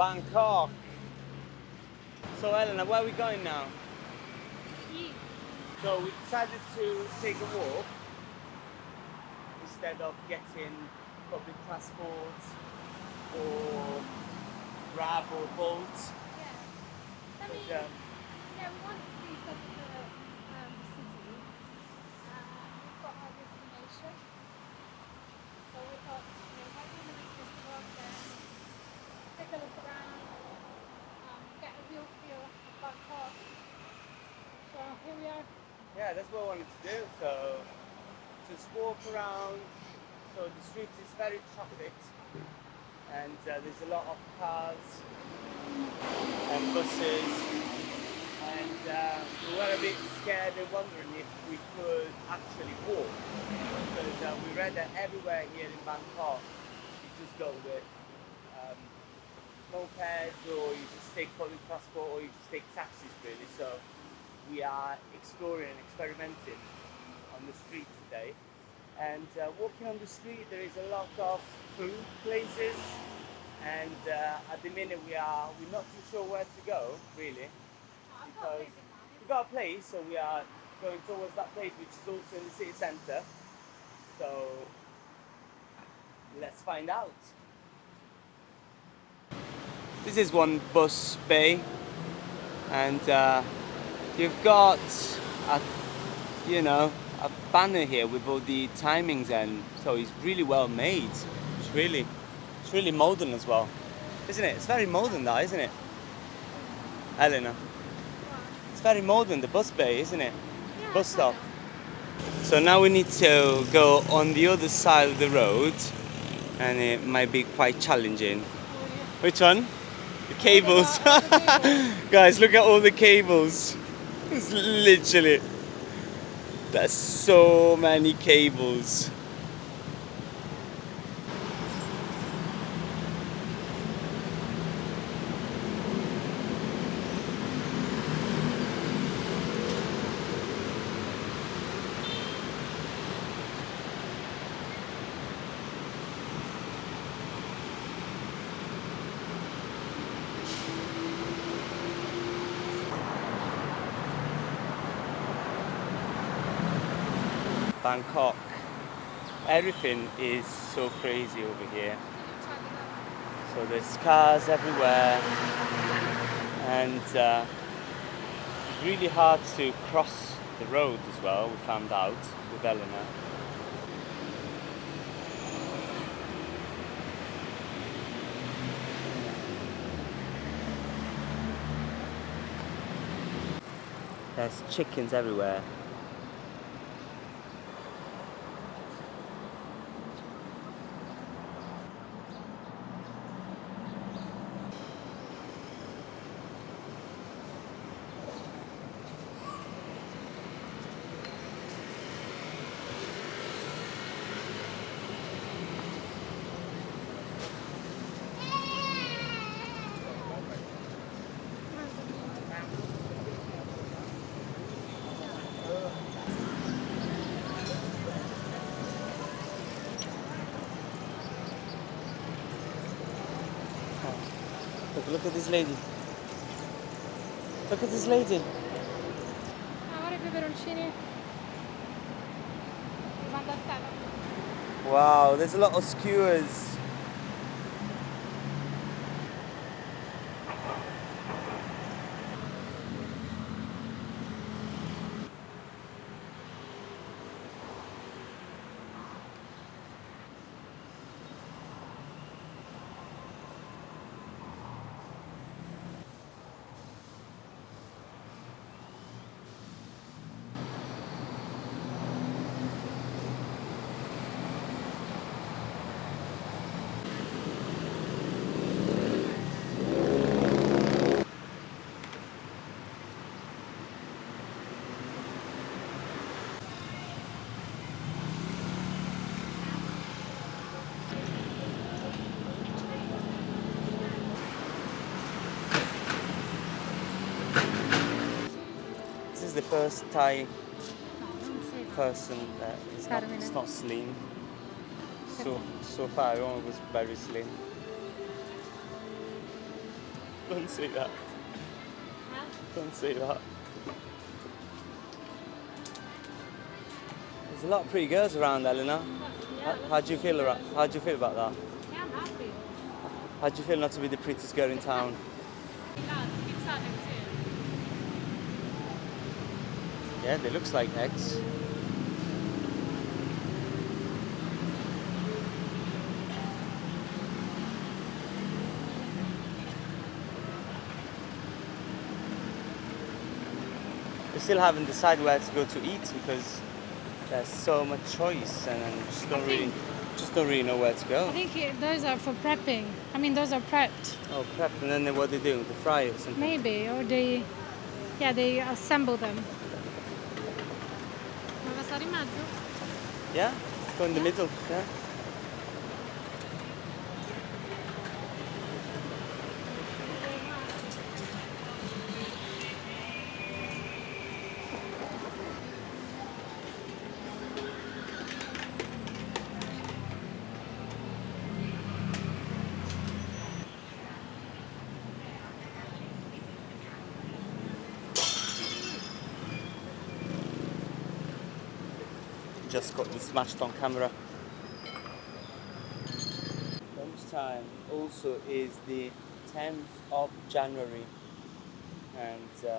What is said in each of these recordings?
Bangkok. So Elena, where are we going now? So we decided to take a walk instead of getting public transport or Grab or Bolt. Yeah. I mean, But, we want to see some of the city. We've got our destination. So we thought, maybe we're going to just walk there, take a look around, get a real feel of Bangkok. So here we are. yeah, that's what I wanted to do. So just walk around. So the street is very trafficked, and there's a lot of cars and buses. And we were a bit scared and wondering if we could actually walk, because we read that everywhere here in Bangkok you just go with mopeds, or you just take public transport, or you just take taxis really. So we are exploring and experimenting on the street today. And walking on the street, there is a lot of food places, and at the minute we're not too sure where to go really, I've got a because place in mind. we got a place, so we are going towards that place, which is also in the city centre. So let's find out. This is one bus bay, and you've got a, a banner here with all the timings, and so it's really well made. It's really modern as well, isn't it? It's very modern, that, isn't it, Eleanor? It's very modern, the bus bay, isn't it? Yeah, Bus kind stop. of. So now we need to go on the other side of the road, and it might be quite challenging. Which one? The cables. All the cables. Guys, look at all the cables. It's literally, there's so many cables. Bangkok. Everything is so crazy over here. So there's cars everywhere, and it's really hard to cross the road as well, we found out with Eleanor. There's chickens everywhere. Look at this lady. Look at this lady. Guarda i peperoncini. Manda stare. Wow, there's a lot of skewers. This is the first Thai person that it's not slim. So far, everyone was very slim. Don't say that. Huh? Don't say that. There's a lot of pretty girls around, Eleanor. Yeah, How do you feel about? How do you feel about that? yeah, I'm happy. How do you feel not to be the prettiest girl in town? Yeah, they looks like eggs. We still haven't decided where to go to eat because there's so much choice and I just don't really know where to go. I think those are for prepping. I mean, those are prepped. Oh, prep, and then what they do? They fry it or something? Maybe, or they assemble them. Yeah? Go in the middle, yeah? Just got this smashed on camera. Lunchtime also is the 10th of January and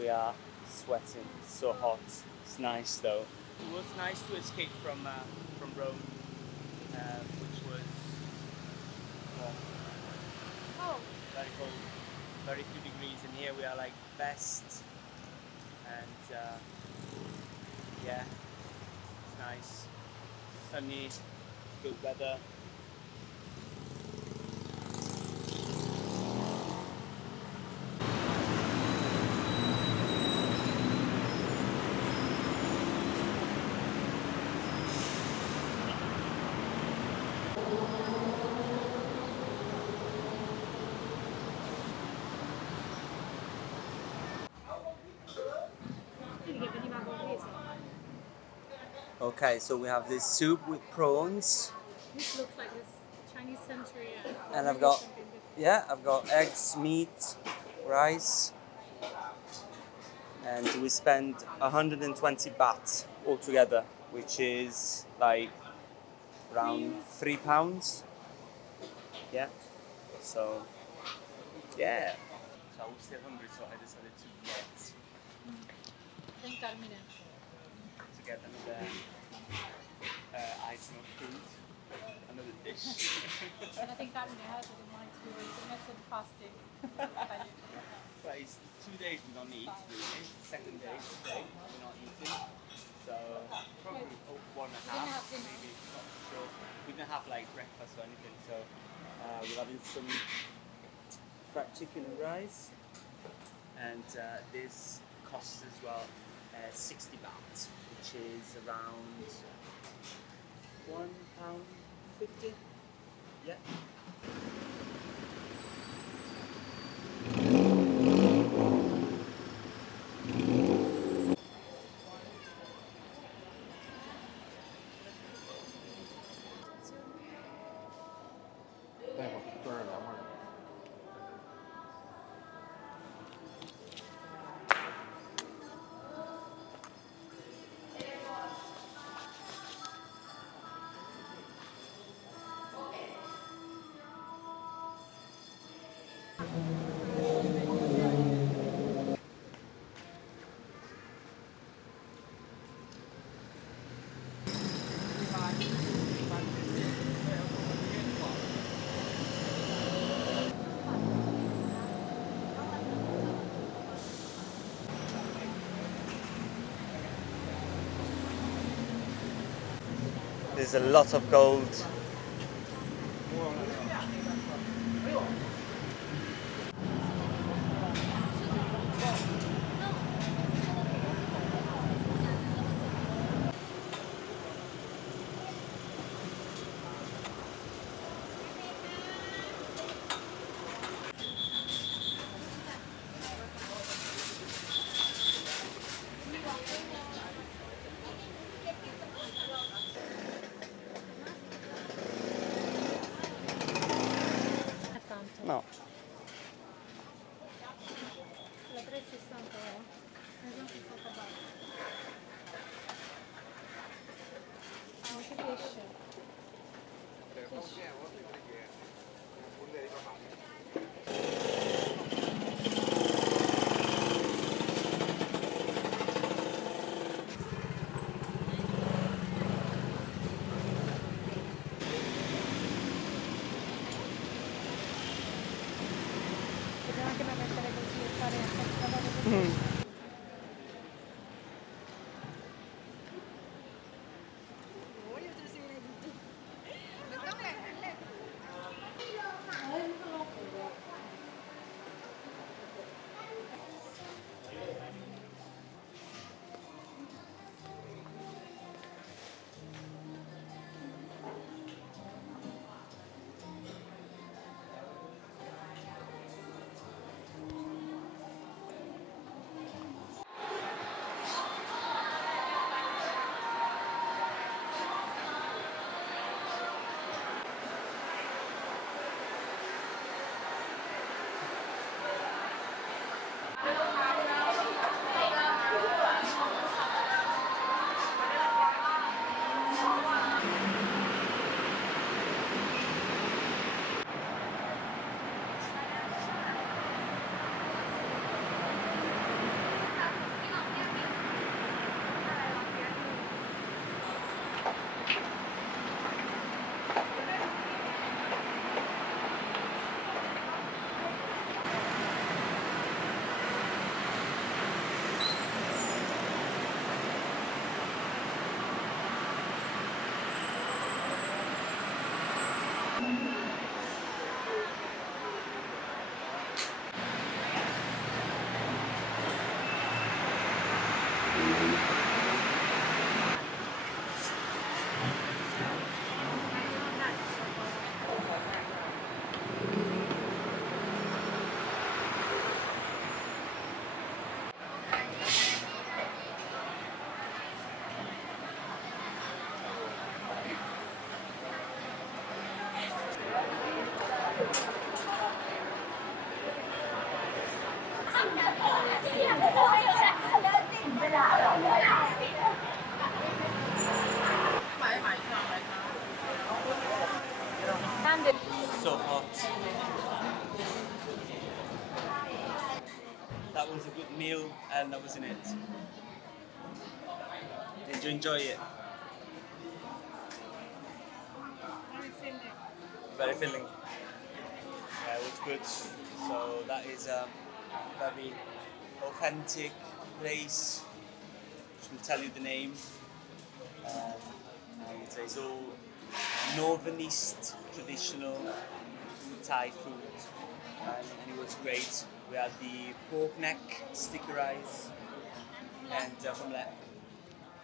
we are sweating. It's so hot. It's nice though. It was nice to escape from Rome, which was Oh, very cold, very few degrees, and here we are like best, and yeah, it's nice, sunny, good weather. Okay, so we have this soup with prawns, this looks like this Chinese century. and I've got eggs, meat, rice, and we spend 120 baht altogether, which is like around £3. Yeah. So yeah. So I was still hungry, so I decided to get another item of food, another dish. I think Carmine has it in mind to do intermittent fasting. But it's 2 days we don't eat, really. Second day today we're not eating. So probably one and a half, have dinner. maybe, not sure. We didn't have like breakfast or anything, so we're having some fried chicken and rice. And this costs as well 60 baht, which is around £1.50. Yeah. There's a lot of gold. and I was in it. Did you enjoy it? Very filling. Very filling. Yeah, it was good. So that is a very authentic place. Which will tell you the name. And it's all northern east traditional Thai food, and it was great. We had the pork neck sticker rice and from that,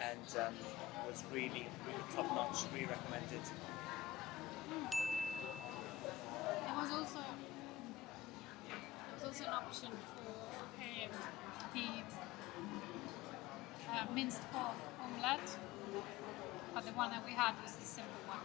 and it was really, really top notch. Really recommended. There was also an option for the minced pork omelette, but the one that we had was the simple one.